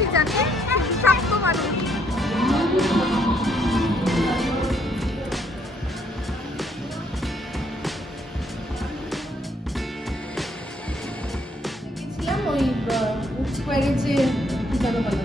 ভালোবাসি যাকে, বিষাক্ত মানুষ। ওই স্কোয়ারে যে জানো ভালো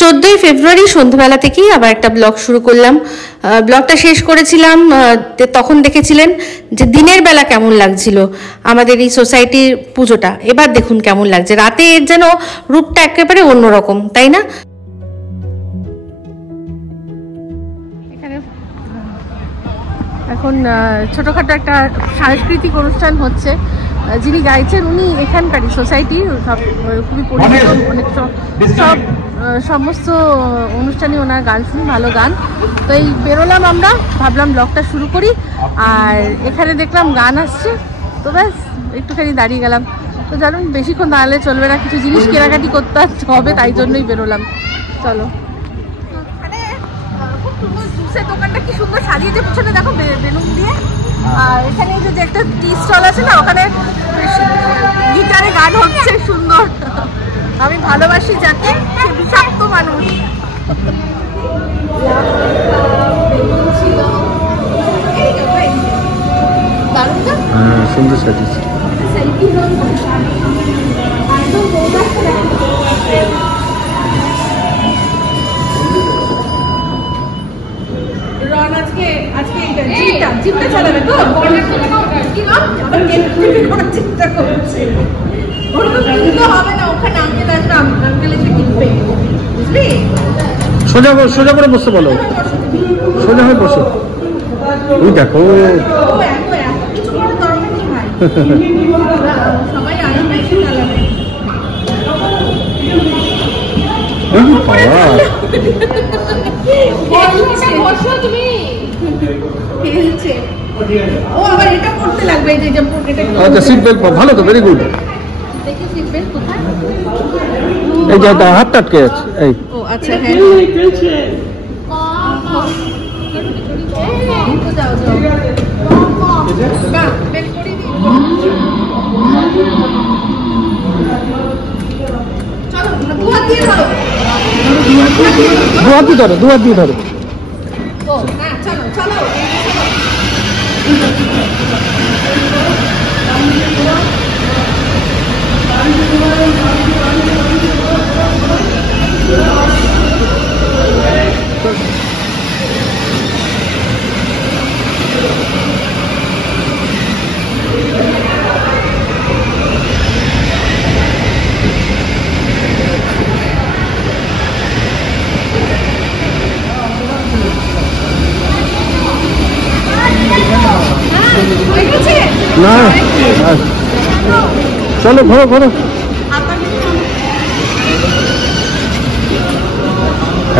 14ই ফেব্রুয়ারি সন্ধ্যাবেলা থেকেই আবার একটা ব্লগ শুরু করলাম। ব্লগটা শেষ করেছিলাম, তখন দেখেছিলেন যে দিনের বেলা কেমন লাগছিল আমাদের এই সোসাইটির পুজোটা। এবার দেখুন কেমন লাগছে, রাতে এর যেন রূপটা একেবারে অন্যরকম, তাই না? এখানে এখন ছোটখাটো একটা সাংস্কৃতিক অনুষ্ঠান হচ্ছে। যিনি গাইছেন উনি এখানকারই সোসাইটি, সব খুবই পরিচিত, অনেক সব সমস্ত অনুষ্ঠানে ওনার গান শুনি, ভালো গান। তো এই বেরোলাম আমরা, ভাবলাম ব্লগটা শুরু করি, আর এখানে দেখলাম গান আসছে, তো ব্যাস একটুখানি দাঁড়িয়ে গেলাম। তো জানুন বেশিক্ষণ দাঁড়ালে চলবে না, কিছু জিনিস কেনাকাটি করতে হবে, তাই জন্যই বেরোলাম। চলো। জুসের দোকানটা কি সুন্দর সাজিয়েছে, পিছনে দেখো বেলুন দিয়ে। আর এখানে যে একটা টি স্টল আছে না, ওখানে গিটারে গান হচ্ছে সুন্দর। আমি ভালোবাসি যাকে, সে বিষাক্ত মানুষ। সুন্দর সাজিয়েছে। জিপটা চালাবে তো, চিন্তা করছে হবে না, ওখানে আঙ্কেল আসবে, আঙ্কেল এসে কিনবে, বুঝলি? সোজা সোজা করে বসতে বলো, সোজা হয়ে বসো। ওই দেখো কিছু করার দরকার নেই ভাই, সবাই আরাম এসে চালাবে। ও আবার এটা করতে লাগবে, এই যে আচ্ছা সিট বেল্ট ভালো তো, ভেরি গুড। দেখি সিট বেল্ট কোথায়, এই যে হাত আটকে আছে এই। ও আচ্ছা, হ্যাঁ যাও যাও, বাহ বেল করে দিই। চলো দু হাত দিয়ে ধরো, দু হাত দিয়ে ধরো, দু হাত দিয়ে ধরো। ও হ্যাঁ চলো চলো। না চলো ঘোরো ঘোরো।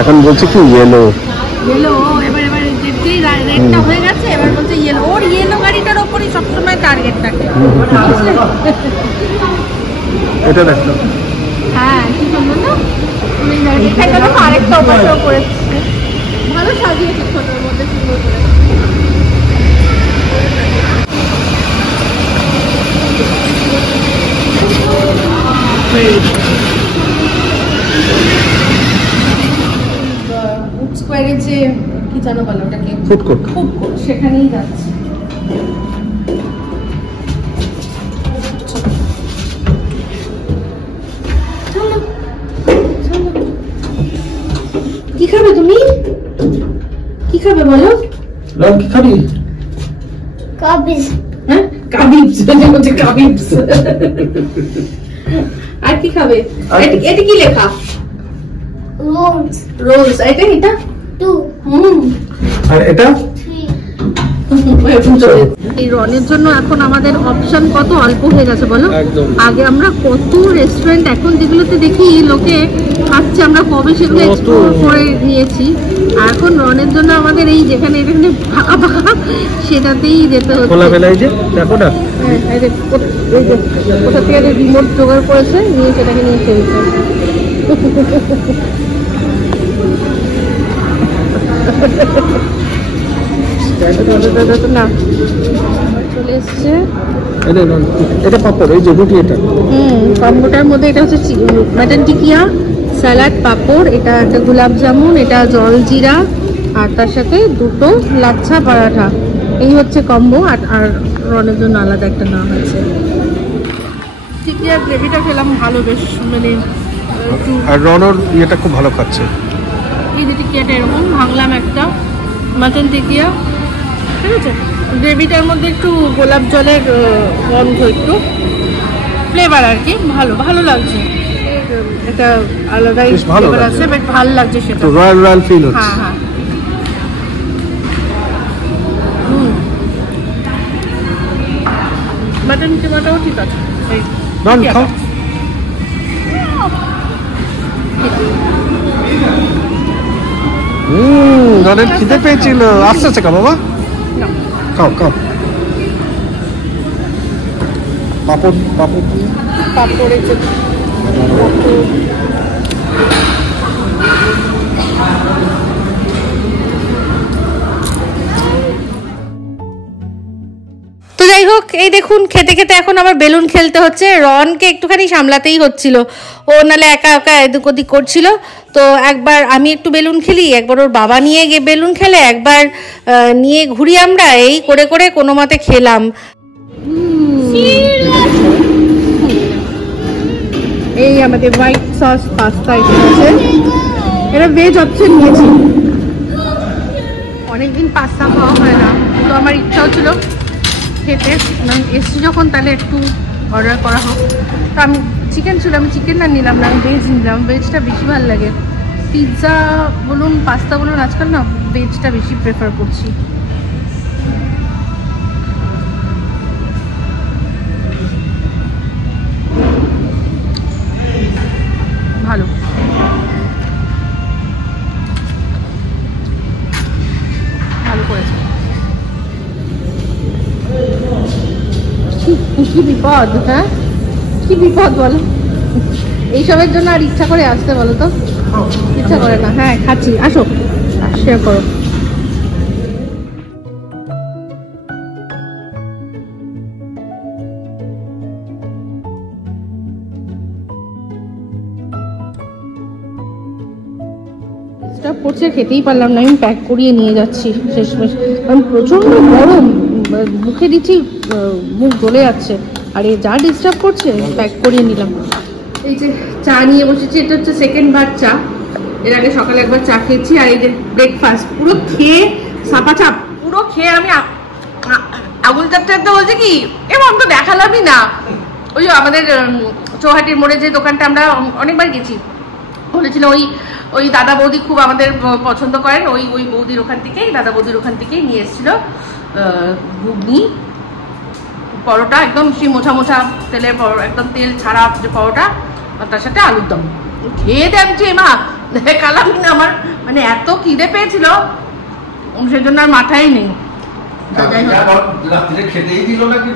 এখন বলছে কি ইয়েলো ইয়েলো, এবার যেতেই রেডটা হয়ে গেছে, এবার বলছে ইয়েলো। ওর ইয়েলো গাড়িটার ওপরই সবসময় টার্গেট থাকে। এটা দেখো, হ্যাঁ কি সুন্দর না, এখানটা দেখো আরেকটা ওপাশেও করেছে, ভালো সাজিয়েছে ছোটোর মধ্যে সুন্দর করে। স্কোয়ারে যে কি জানো বলো ওটাকে, ফুডকোর্ট, ফুডকোর্ট, সেখানেই যাচ্ছে। চলো চলো। কি খাবে তুমি, কি খাবে বলো? কি খাবি? কাবিজ। হ্যাঁ কাবিজ, বলছে কাবিজ। আর কি খাবে? এটা কি লেখা? Rose. রোজ এটা এটা 2, আর এটা 3. এই রনের জন্য এখন আমাদের অপশন কত অল্প হয়ে গেছে বলো। একদম। আগে আমরা কত রেস্টুরেন্ট এখন যেগুলোতে দেখি লোকে খাচ্ছে, আমরা কবে সেগুলো কত। এক্সপ্লোর করে নিয়েছি। আর এখন রনের জন্য আমাদের এই যেখানে এখানে ফাঁকা ফাঁকা সেটাতেই যেতে হচ্ছে। খোলা বেলায় যে দেখো না, হ্যাঁ, এই যে কোথা থেকে রিমোট জোগাড় করেছে, নিয়ে সেটাকে নিয়ে খেলছে। না চলে এসছে। এটা পাপড়, এই যে রুটি এটা। কম্বোটার মধ্যে এটা হচ্ছে মাটন টিকিয়া, স্যালাড, পাপড়, এটা একটা গোলাপ জামুন, এটা জল জিরা, আর তার সাথে দুটো লাচ্ছা পরাঠা। এই হচ্ছে কম্বো। আর রনের জন্য আলাদা একটা নাম আছে। টিকিয়ার গ্রেভিটা খেলাম ভালো, বেশ মানে একটু আর রনর ইয়েটা খুব ভালো খাচ্ছে। এই যে টিকিয়াটা এরকম ভাঙলাম একটা মাটন টিকিয়া, ঠিক আছে। গ্রেভিটার মধ্যে একটু গোলাপ জলের গন্ধ, একটু ফ্লেভার আর কি, ভালো ভালো লাগছে। এটা আলাদাই বেশ ভালো ফ্লেভার লাগছে। আছে, বাট ভালো লাগছে সেটা। তো রয়্যাল রয়্যাল ফিল হচ্ছে। হ্যাঁ হ্যাঁ। মাটন কিমাটাও ঠিক আছে। এই রন টিকিয়াটা। খাও। রনের খিদে পেয়েছিল, আস্তে আস্তে খাও বাবা, না, খাও খাও। পাপড় পাপড় দিয়ে। পাপড়ের যে তো যাই হোক, এই দেখুন খেতে খেতে এখন আবার বেলুন খেলতে হচ্ছে। রনকে একটুখানি সামলাতেই হচ্ছিল, ও নালে একা একা এদিক ওদিক করছিল। তো একবার আমি একটু বেলুন খেলি, একবার ওর বাবা নিয়ে গিয়ে বেলুন খেলে, একবার নিয়ে ঘুরি আমরা, এই করে করে কোনো মতে খেলাম। এই আমাদের হোয়াইট সস পাস্তা এসেছে, এটা ভেজ অপশন নিয়েছি। অনেকদিন পাস্তা খাওয়া হয় না, তো আমার ইচ্ছাও ছিল খেতে, এসছি যখন তাহলে একটু অর্ডার করা হোক। তো আমি চিকেন ছিল, আমি চিকেন না নিলাম না, আমি ভেজ নিলাম। ভেজটা বেশি ভালো লাগে। পিৎজা বলুন পাস্তা বলুন, আজকাল না ভেজটা বেশি প্রেফার করছি। ভালো, ভালো করেছে। কি বিপদ, হ্যাঁ কি বিপদ বলো, এইসবের জন্য আর ইচ্ছা করে আসতে বলো তো? ইচ্ছা করে না। হ্যাঁ খাচ্ছি, আসো শেয়ার করো। পড়ছে, খেতেই পারলাম না, আমি প্যাক করিয়ে নিয়ে যাচ্ছি শেষমেশ, কারণ প্রচন্ড গরম, মুখে দিচ্ছি মুখ জ্বলে যাচ্ছে, আর এ যা ডিস্টার্ব করছে, প্যাক করিয়ে নিলাম। এই যে চা নিয়ে বসেছি, এটা হচ্ছে সেকেন্ড বার চা। এর আগে সকালে একবার চা খেয়েছি, আর এই যে ব্রেকফাস্ট পুরো খেয়ে সাপা চাপ, পুরো খেয়ে আমি আঙুল চাপতে বলছে কি এবার তো দেখালামই না। ওই যে আমাদের চৌহাটির মোড়ে যে দোকানটা আমরা অনেকবার গেছি, বলেছিল ওই দাদা বৌদি খুব আমাদের পছন্দ করেন, ওই বৌদির ওখান থেকেই, দাদা বৌদির ওখান থেকেই নিয়ে এসেছিল ঘুগনি, পরোটা, একদম সেই মোছা মোছা তেলের একদম তেল ছাড়া যে পরোটা, তার সাথে আলুর দম। খেয়ে দেখছি মা দেখালাম না, আমার মানে এত খিদে পেয়েছিল, সেজন্য আর মাথায় নেই।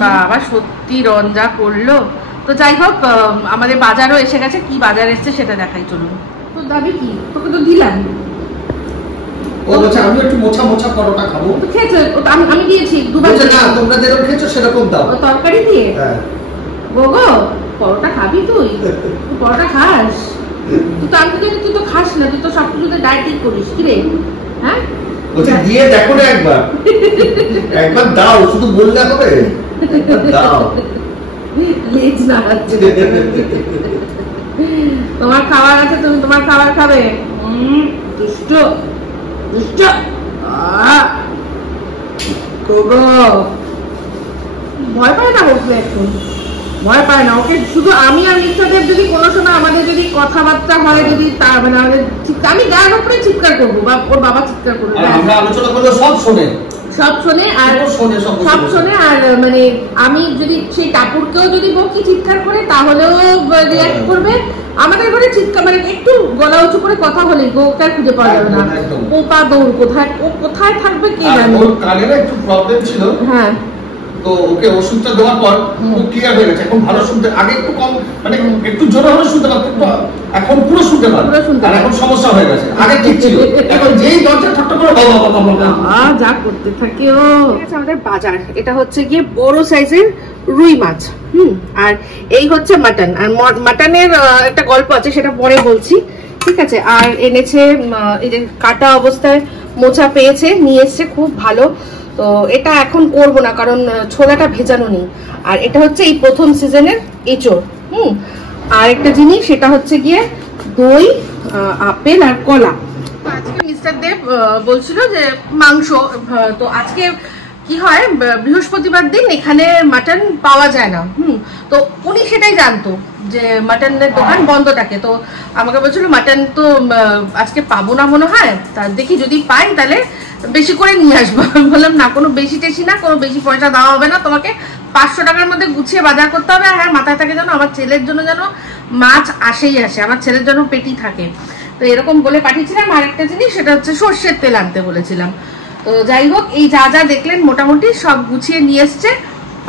বাবা সত্যি রঞ্জা করলো। তো যাই হোক, আমাদের বাজারও এসে গেছে, কি বাজার এসছে সেটা দেখাই, চলুন। তো দাবি কি, তোকে তো দিলাম। ও বলছে আমি একটু মোছা মোছা পরোটা খাবো। তো খেয়েছো, আমি দিয়েছি দুবার। না তোমরা যেরকম খেয়েছো সেরকম দাও। তরকারি দিয়ে? হ্যাঁ। গোগো পরোটা খাবি তুই? পরোটা খাস? তুই তো আমি তো তুই তো খাস না, তুই তো সব কিছুতে ডায়েটিং করিস, কি রে? হ্যাঁ বলছে দিয়ে দেখো না একবার, একবার দাও, শুধু বললে হবে, একবার দাও। লেজ নাড়াচ্ছে। তোমার খাবার আছে, তুমি তোমার খাবার খাবে। দুষ্ট দুষ্ট। ভয় পায় না বসলে এখন। ভয় পায় না ওকে। শুধু আমি আর মিস্টারদেব যদি কোনো সময় আমাদের যদি কথাবার্তা হয়, যদি তা মানে আমাদের আমি গায়ের উপরে চিৎকার করবো বা ওর বাবা চিৎকার করবো, আমরা আলোচনা করলে সব শোনে আর সব শোনে। আর মানে আমি যদি সেই কাপড়কেও যদি বকি চিৎকার করে তাহলেও রিয়াক্ট করবে। আমাদের ঘরে চিৎকার মানে একটু গলা উঁচু করে কথা হলে ওকে আর খুঁজে পাওয়া যাবে না। পোপা দৌড় কোথায় থাকবে কে জানে। ওর কানের একটু প্রবলেম ছিল, হ্যাঁ, তো ওকে ওষুধটা দেওয়ার পর খুব ক্লিয়ার হয়ে গেছে। এখন ভালো শুনতে, আগে একটু কম মানে একটু জোরে হলে শুনতে পারতো, এখন পুরো শুনতে পারে। আর এখন সমস্যা হয়ে গেছে, আগে ঠিক ছিল, এখন যেই দরজা ঠকঠক করে যা করতে থাকে ও। আমাদের বাজার এটা হচ্ছে গিয়ে বড় সাইজের রুই মাছ, আর এই হচ্ছে মাটন। আর মাটনের একটা গল্প আছে, সেটা পরে বলছি, ঠিক আছে। আর এনেছে এই যে কাটা অবস্থায় মোচা পেয়েছে, নিয়ে এসছে, খুব ভালো। তো এটা এখন করব না, কারণ ছোলাটা ভেজানো নেই। আর এটা হচ্ছে এই প্রথম সিজনের এঁচোড়। আর একটা জিনিস, সেটা হচ্ছে গিয়ে দই, আপেল আর কলা। আজকে মিস্টার দেব বলছিল যে মাংস, তো আজকে কি হয়, বৃহস্পতিবার দিন এখানে মাটন পাওয়া যায় না। তো উনি সেটাই জানতো যে মাটনের দোকান বন্ধ থাকে। তো আমাকে বলছিল মাটন তো আজকে পাবো না মনে হয়, তা দেখি যদি পাই তাহলে বেশি করে নিয়ে আসবো। বললাম না, কোনো বেশি টেশি না, কোনো বেশি পয়সা দেওয়া হবে না, তোমাকে 500 টাকার মধ্যে গুছিয়ে বাজার করতে হবে। হ্যাঁ, মাথায় থাকে যেন আমার ছেলের জন্য যেন মাছ আসেই আসে, আমার ছেলের জন্য পেটি থাকে। তো এরকম বলে পাঠিয়েছিলাম। আর একটা জিনিস, সেটা হচ্ছে সর্ষের তেল আনতে বলেছিলাম। তো যাই হোক, এই যা যা দেখলেন মোটামুটি সব গুছিয়ে নিয়ে এসছে।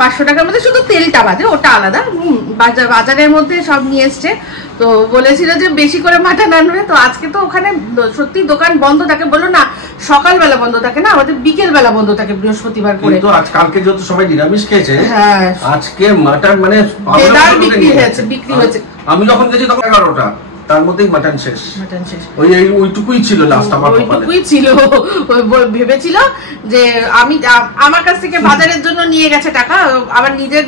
500 টাকার মধ্যে শুধু তেলটা বাদে, ওটা আলাদা, বাজারের মধ্যে সব নিয়ে এসছে। তো বলেছিল যে বেশি করে মাটন আনবে। তো আজকে তো ওখানে সত্যি দোকান বন্ধ থাকে, বললো না সকালবেলা বন্ধ থাকে না, আমাদের বিকেল বেলা বন্ধ থাকে বৃহস্পতিবার করে। কিন্তু আজ কালকে যেহেতু সবাই নিরামিষ খেয়েছে, হ্যাঁ, আজকে মাটন মানে বিক্রি হয়েছে। আমি যখন গেছি তখন 11টা, তার মধ্যেই মাটন শেষ। ওইটুকুই ছিল লাস্ট, আমার ওইটুকুই ছিল। ভেবেছিল যে আমি আমার কাছ থেকে বাজারের জন্য নিয়ে গেছে টাকা, আবার নিজের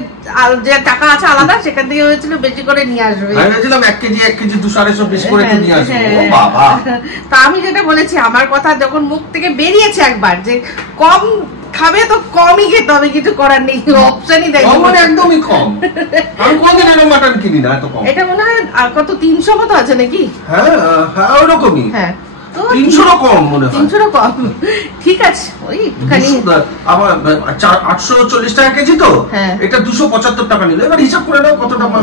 যে টাকা আছে আলাদা, সেখান থেকে হয়েছিল বেশি করে নিয়ে আসবে। আমি ভেবেছিলাম 1 কেজি 200 বেশি করে নিয়ে আসবে। ও বাবা! তা আমি যেটা বলেছি, আমার কথা যখন মুখ থেকে বেরিয়েছে একবার যে কম খাবে তো কমই খেতে হবে, কিছু করার নেই, অপশনই দেয় মানে একদমই কম। আমি কোনদিন এরকম মাটন কিনি না এত কম। এটা মনে হয় কত 300 মতো আছে নাকি? হ্যাঁ হ্যাঁ, ওরকমই। হ্যাঁ, 300 কম মনে হয়। 300 কম, ঠিক আছে। ওই একটুখানি আবার 840 টাকা কেজি, তো এটা 275 টাকা নিল। এবার হিসাব করে নাও কত টাকা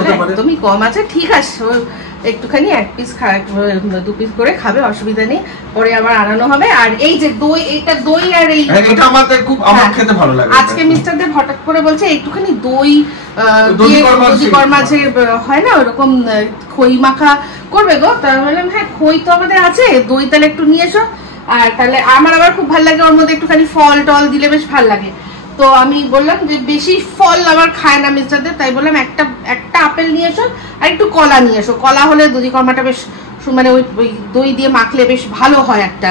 হতে পারে। তুমি কম আছে, ঠিক আছে। একটুখানি 1 পিস 2 পিস করে খাবে, অসুবিধা নেই, পরে আবার আনানো হবে। আর এই যে দই, এটা দই আর এই এটা আমাদের খুব, আমার খেতে ভালো লাগে। আজকে মিস্টার দেব হঠাৎ করে বলছে একটুখানি দই দিয়ে কর্মা যে হয় না ওরকম খই মাখা করবে গো। তা বললাম হ্যাঁ, খই তো আমাদের আছে, দই তাহলে একটু নিয়ে এসো। আর তাহলে আমার আবার খুব ভালো লাগে, ওর মধ্যে একটুখানি ফল টল দিলে বেশ ভালো লাগে। তো আমি বললাম যে বেশি ফল আবার খায় না মিস্টার দেব, তাই বললাম একটা আপেল নিয়ে এসো আর একটু কলা নিয়ে এসো। কলা হলে দই কর্মাটা বেশ মানে ওই দই দিয়ে মাখলে বেশ ভালো হয় একটা।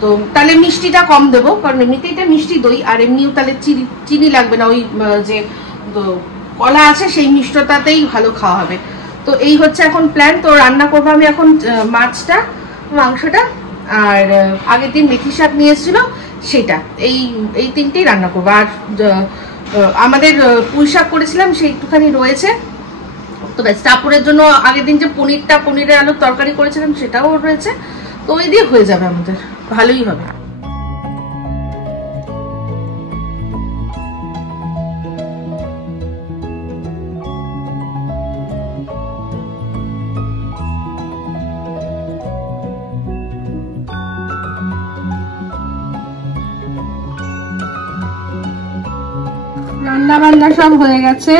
তো তাহলে মিষ্টিটা কম দেবো, কারণ এমনিতেই এটা মিষ্টি দই, আর এমনিও তাহলে চিনি লাগবে না, ওই যে কলা আছে সেই মিষ্টতাতেই ভালো খাওয়া হবে। তো এই হচ্ছে এখন প্ল্যান। তো রান্না করবো আমি এখন মাছটা, মাংসটা, আর আগের দিন মেথি শাক নিয়ে এসেছিল সেটা, এই 3টেই রান্না করবো। আর আমাদের পুঁই শাক করেছিলাম, সেই একটুখানি রয়েছে। তো ব্যাস, টাপুরের জন্য আগের দিন যে পনিরের আলুর তরকারি করেছিলাম সেটাও রয়েছে। তো ওই দিয়ে হয়ে যাবে আমাদের, ভালোই হবে। রান্না বান্না সব হয়ে গেছে,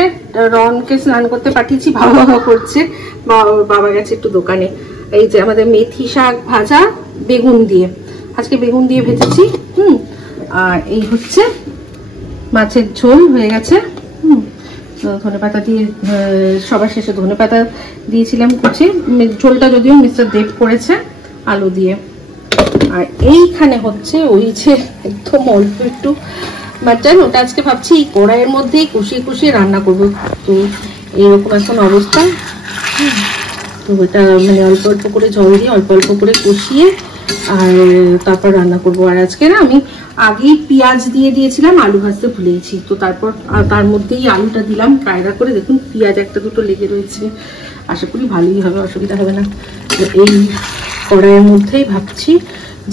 রনকে স্নান করতে পাঠিয়েছি, বাবা করছে, বাবা গেছে একটু দোকানে। এই যে আমাদের মেথি শাক ভাজা বেগুন দিয়ে, আজকে বেগুন দিয়ে ভেজেছি। আর এই হচ্ছে মাছের ঝোল হয়ে গেছে। ধনেপাতা দিয়ে, সবার শেষে ধনেপাতা দিয়েছিলাম কুচি। ঝোলটা যদিও মিস্টার দেব করেছে আলু দিয়ে। আর এইখানে হচ্ছে ওই যে একদম অল্প একটু মাটন, ওটা আজকে ভাবছি এই কড়াইয়ের মধ্যেই কষিয়ে কষিয়ে রান্না করবো। তো এইরকম এখন অবস্থা। তো ওটা মানে অল্প অল্প করে জল দিয়ে অল্প অল্প করে কষিয়ে আর তারপর রান্না করবো। আর আজকে না আমি আগেই পেঁয়াজ দিয়ে দিয়েছিলাম, আলু ভাজতে ভুলেছি, তো তারপর তার মধ্যেই আলুটা দিলাম কায়দা করে। দেখুন পেঁয়াজ একটা দুটো লেগে রয়েছে, আশা করি ভালোই হবে, অসুবিধা হবে না। এই কড়াইয়ের মধ্যেই ভাবছি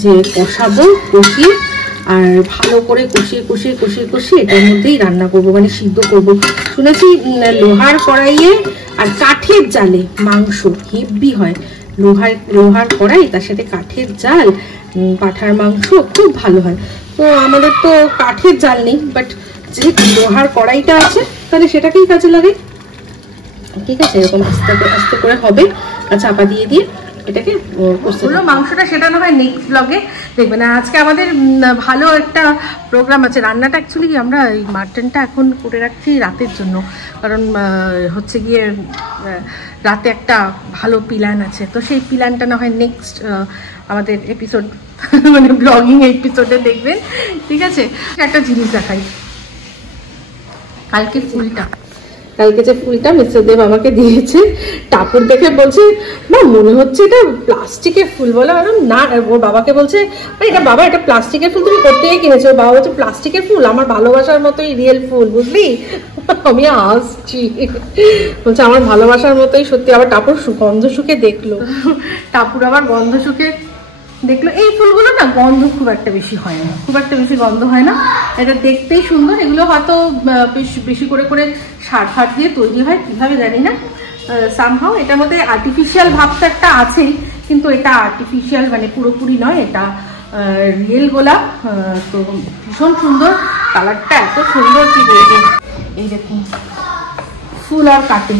যে কষাবো, কষিয়ে আর ভালো করে কষিয়ে কষিয়ে কষিয়ে কষিয়ে এটার মধ্যেই রান্না করবো, মানে সিদ্ধ করবো। শুনেছি লোহার কড়াইয়ে আর কাঠের জালে মাংস হেভি হয়। লোহার কড়াই তার সাথে কাঠের জাল, পাঠার মাংস খুব ভালো হয়। তো আমাদের তো কাঠের জাল নেই, বাট যেহেতু লোহার কড়াইটা আছে তাহলে সেটাকেই কাজে লাগে। ঠিক আছে, এরকম আস্তে আস্তে করে হবে, চাপা দিয়ে দিয়ে এটাকে পুরো মাংসটা সেটা না হয় নেক্সট ব্লগে দেখবেন। আজকে আমাদের ভালো একটা প্রোগ্রাম আছে। রান্নাটা অ্যাকচুয়ালি আমরা এই মাটনটা এখন করে রাখছি রাতের জন্য, কারণ হচ্ছে গিয়ে রাতে একটা ভালো প্ল্যান আছে। তো সেই প্ল্যানটা না হয় নেক্সট আমাদের এপিসোড মানে ব্লগিং এপিসোডে দেখবেন। ঠিক আছে, একটা জিনিস দেখাই, কালকে যে ফুলটা মিস্টার দেব আমাকে দিয়েছে, টাপুর দেখে বলছে মা মনে হচ্ছে এটা প্লাস্টিকের ফুল। বলে না, ওর বাবাকে বলছে এটা বাবা এটা প্লাস্টিকের ফুল, তুমি করতে গিয়ে কিনেছো। ওর বাবা বলছে প্লাস্টিকের ফুল, আমার ভালোবাসার মতোই রিয়েল ফুল, বুঝলি। আমি আসছি, বলছে আমার ভালোবাসার মতোই সত্যি। আবার টাপুর গন্ধ শুকে দেখলো, টাপুর আবার গন্ধ শুকে দেখলো। এই ফুলগুলো না গন্ধ খুব একটা বেশি হয় না, খুব একটা বেশি গন্ধ হয় না, এটা দেখতেই সুন্দর। এগুলো হয়তো বেশি করে করে সার ফার দিয়ে তৈরি হয়, কিভাবে জানি না। সামহাও এটার মধ্যে আর্টিফিশিয়াল ভাবটা একটা আছেই, কিন্তু এটা আর্টিফিশিয়াল মানে পুরোপুরি নয়, এটা রিয়েল গোলাপ। তো ভীষণ সুন্দর, কালারটা এত সুন্দর কি বলবো। এই দেখুন ফুল আর কাটে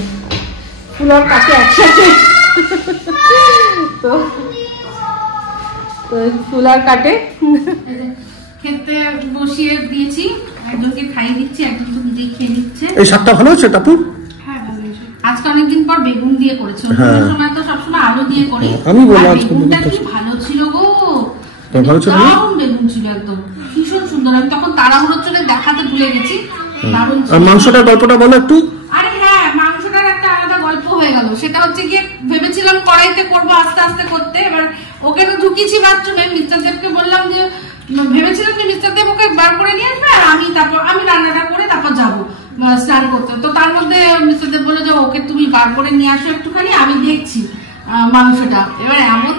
একসাথে। তো ফুল আর কাটে খেতে বসিয়ে দিয়েছি, একজনকে খাইয়ে দিচ্ছি, একজন তো নিজেই খেয়ে নিচ্ছে। এই শাকটা ভালো হচ্ছে টাপু? হ্যাঁ ভালো হয়েছে। আজকে অনেকদিন পর বেগুন দিয়ে করেছে, সময় তো সবসময় আলু দিয়ে করি। আমি বললাম আজকে বেগুনটা কি ভালো ছিল গো, ভালো ছিল, দারুণ বেগুন ছিল, একদম ভীষণ সুন্দর। আমি তখন তাড়াহুড়োর জন্য দেখাতে ভুলে গেছি, দারুণ ছিল। আর মাংসটার গল্পটা বলো একটু। আরে হ্যাঁ, মাংসটার একটা আলাদা গল্প হয়ে গেল। সেটা হচ্ছে গিয়ে ভেবেছিলাম কড়াইতে করবো আস্তে আস্তে করতে, এবার ওকে তো ঢুকিয়েছি বাথরুমে। মিস্টার দেবকে বললাম যে ভেবেছিলাম যে মিস্টার দেব ওকে বার করে নিয়ে আসবে, আর আমি রান্নাটা করে তারপর যাবো স্নান করতে। তো তার মধ্যে মিস্টার দেব বললো যে ওকে তুমি বার করে নিয়ে আসো একটুখানি, আমি দেখছি মাংসটা। এবার এমন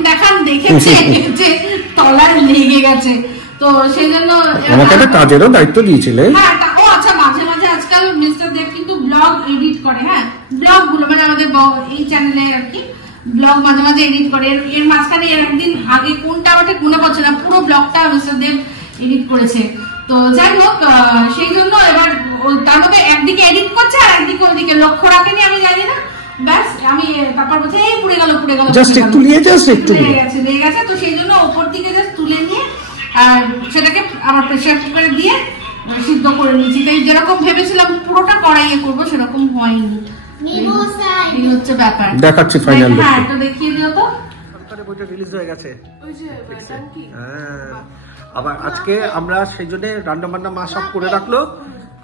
দেখেছে যে তলায় লেগে গেছে, তো সেই জন্য আমাকে একটা কাজেরও দায়িত্ব দিয়েছিলে। হ্যাঁ, ও আচ্ছা, মাঝে মাঝে আজকাল মিস্টার দেব কিন্তু ব্লগ এডিট করে। হ্যাঁ, ব্লগ গুলো মানে আমাদের এই চ্যানেলে আর কি ব্লগ মাঝে মাঝে এডিট করে। এর মাঝখানে একদিন আগে কোনটা ওটা মনে পড়ছে না, পুরো ব্লগটা মিস্টার দেব এডিট করেছে। তো যাই হোক, সেই জন্য এবার তার মধ্যে একদিকে এডিট করছে আর একদিকে ওইদিকে লক্ষ্য রাখেনি, আমি জানি না। ব্যাস আমি তারপর বলছে এই পুড়ে গেল জাস্ট একটু নিয়ে লেগে গেছে। তো সেই জন্য ওপর দিকে জাস্ট তুলে নিয়ে আর সেটাকে আবার প্রেসার কুকারে দিয়ে সিদ্ধ করে নিয়েছি। তাই যেরকম ভেবেছিলাম পুরোটা কড়াইয়ে করবো সেরকম হয়নি, এই হচ্ছে ব্যাপার। দেখাচ্ছি ফাইনাল লুক। হ্যাঁ, একটু দেখিয়ে দিও তো। সরকারি বইটা রিলিজ হয়ে গেছে। আবার আজকে আমরা সেই জন্য রান্না বান্না মা সব করে রাখলো,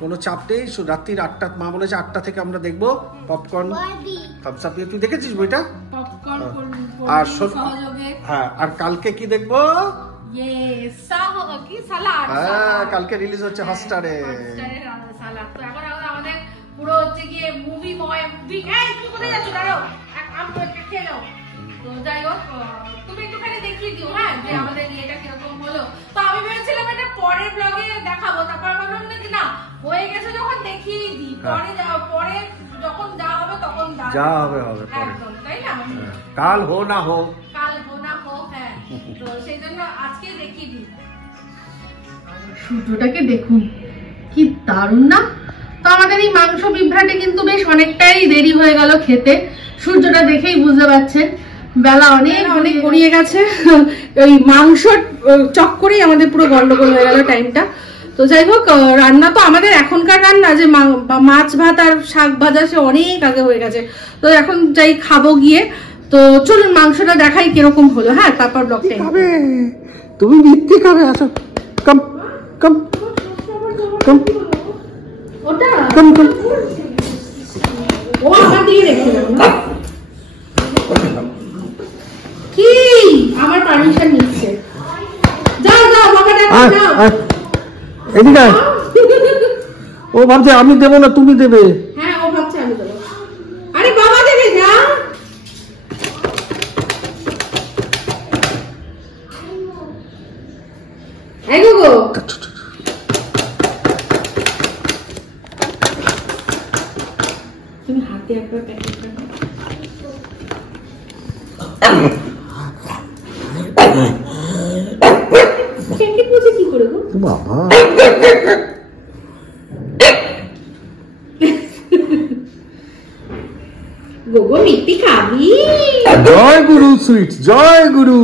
কোনো চাপ নেই। রাত্রির 8টা, মা বলেছে 8টা থেকে আমরা দেখবো। পপকর্ন থামস আপ দিয়ে, তুই দেখেছিস বইটা? আর হ্যাঁ, আর কালকে কি দেখবো? কালকে রিলিজ হচ্ছে হটস্টারে। আমাদের পুরো হচ্ছে গিয়ে মুভি তো যাই হোক, তুমি একটুখানি দেখিয়ে দিও। হ্যাঁ, যে আমাদের ইয়েটা কিরকম হলো। তো আমি ভেবেছিলাম এটা পরের ব্লগে দেখাবো, তারপর ভাবলাম না হয়ে গেছে যখন দেখিয়ে দিই, পরে যখন যা হবে তখন যা হবে একদম, তাই না? কাল হো না হো। হ্যাঁ, তো সেই জন্য আজকে দেখিয়ে দিই। সূর্যটাকে দেখুন কি দারুণ না? তো আমাদের এই মাংস বিভ্রাটে কিন্তু বেশ অনেকটাই দেরি হয়ে গেল খেতে। সূর্যটা দেখেই বুঝতে পারছেন বেলা অনেক অনেক গড়িয়ে গেছে। ওই মাংস চক্করেই আমাদের পুরো গন্ডগোল হয়ে গেল টাইমটা। তো যাই হোক, রান্না তো আমাদের এখনকার রান্না যে মাছ ভাত আর শাক ভাজা সে অনেক আগে হয়ে গেছে। তো এখন যাই খাবো গিয়ে। তো চলুন মাংসটা দেখাই কিরকম হলো। হ্যাঁ, তারপর ব্লগটা তুমি মিথ্যে খাবে। আচ্ছা, কম কম কম ওটা কম কম ও আমার দিকে দেখতে কি আমার পারমিশন নিচ্ছে। এদিকে আয়। ও ভাবছে আমি দেবো না তুমি দেবে। হ্যাঁ ও ভাবছে আমি দেবো। আরে বাবা দেবে না। এই গো তুমি হাতে একবার প্যাকেট করো। প্যাকেট বুঝে কি করে গো বাবা গোগো মিষ্টি খাবি? জয় গুরু সুইট, জয় গুরু।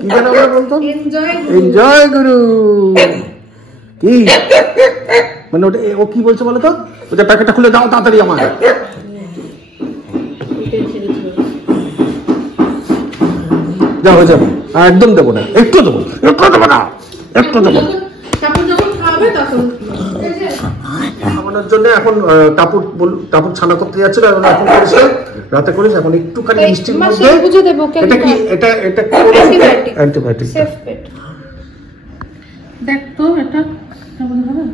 কি যেন আমরা বলতাম? এনজয় গুরু। কি মানে ওটা ও কি বলছে বলো তো? ওটা প্যাকেটটা খুলে দাও তাড়াতাড়ি আমার। যাও হয়ে যাবে, একদম দেবো না, একটু দেবো না, একটু দেবো না, একটু দেবো না। খাওয়ানোর জন্য এখন টাপুর ছানা করতে যাচ্ছিল, এখন করিস রাতে করিস, এখন একটুখানি মিষ্টির মধ্যে এটা কি এটা এটা অ্যান্টিবায়োটিক। দেখ তো এটা কেমন হবে।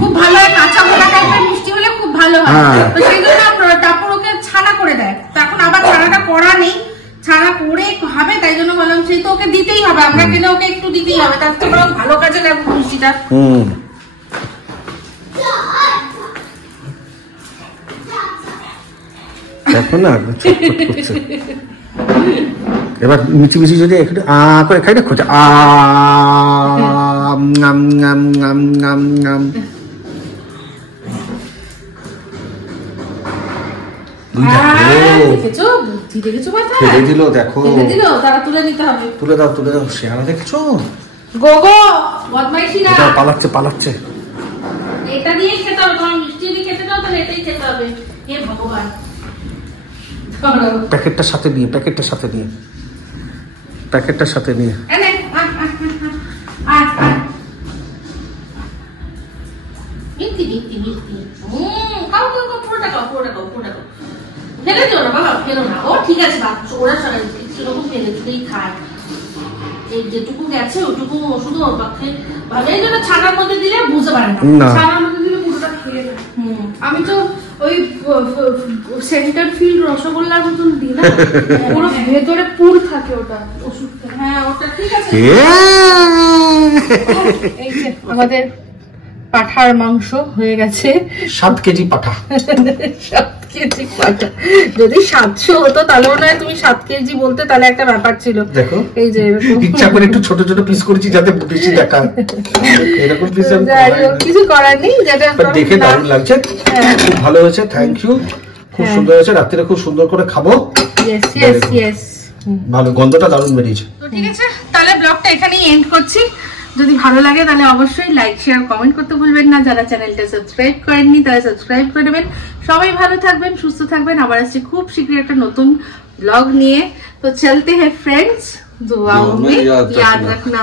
খুব ভালো হয়, কাঁচা গোলা টাইপের মিষ্টি হলে খুব ভালো হয়। তো সেই জন্য টাপুর ওকে ছানা করে দেয়। তো এখন আবার ছানাটা করা নেই, ছানা করে হবে, তাই জন্য বললাম সেই তো ওকে দিতেই হবে, আমরা কিনে ওকে একটু দিতেই হবে, তার তো বরং ভালো কাজে লাগবে মিষ্টিটা। দেখো না এবার মিচি মিচি যদি একটু করে খাই না, খোঁজা দেখেছো বুদ্ধি, দেখেছো মাথায় ফেলে দিল, দেখো ফেলে দিল, তারা তুলে নিতে হবে। তুলে দাও তুলে দাও, শেয়ারা দেখেছো গোগো বদমাইশি না, পালাচ্ছে পালাচ্ছে। এটা দিয়ে খেতে হবে, তোমার মিষ্টি যদি খেতে দাও তাহলে এটাই খেতে হবে। হে ভগবান, প্যাকেটটার সাথে নিয়ে, প্যাকেটটার সাথে নিয়ে, প্যাকেটটার সাথে নিয়ে। মিষ্টি মিষ্টি মিষ্টি খাও খাও খাও, পুরোটা খাও, পুরোটা খাও, পুরোটা খাও। ফেলে দিও না বাবা, ফেলো না। ও ঠিক আছে বাবা, ওরা সেরকম ফেলে দিলেই খায়। এই যেটুকু গেছে ওটুকু শুধু ওর পক্ষে ভালো, এই জন্য ছানার মধ্যে দিলে বুঝতে পারে না, ছানার মধ্যে দিলে পুরোটা খেয়ে নেয়। আমি তো ওই সেন্টার ফিল্ড রসগোল্লার মতন দিই না, পুরো ভেতরে পুর থাকে ওটা ওষুধটা। হ্যাঁ ওটা ঠিক আছে। এই যে আমাদের পাঠার মাংস হয়ে গেছে, 7 কেজি পাঠা। 7 কেজি পাঠা। যদি 700 হতো তাহলে মনে হয় তুমি 7 কেজি বলতে, তাহলে একটা ব্যাপার ছিল। দেখো এই যে ইচ্ছা করে একটু ছোট ছোট পিস করেছি যাতে বেশি দেখায়, এরকম পিস কিছু করার নেই, যেটা দেখে দারুণ লাগছে, খুব ভালো হয়েছে, থ্যাংক ইউ, খুব সুন্দর হয়েছে, রাত্রিরে খুব সুন্দর করে খাবো। ইয়েস ইয়েস ইয়েস, ভালো, গন্ধটা দারুণ বেরিয়েছে। তো ঠিক আছে, তাহলে ব্লগটা এখানেই এন্ড করছি। যদি ভালো লাগে তাহলে অবশ্যই লাইক শেয়ার কমেন্ট করতে ভুলবেন না, যারা চ্যানেলটা সাবস্ক্রাইব করেননি তারা সাবস্ক্রাইব করে দেবেন। সবাই ভালো থাকবেন, সুস্থ থাকবেন, আবার আসছি খুব শীঘ্রই একটা নতুন ব্লগ নিয়ে। তো চলতে হ্যাঁ ফ্রেন্ডস, দুআ মে ইয়াদ রাখনা।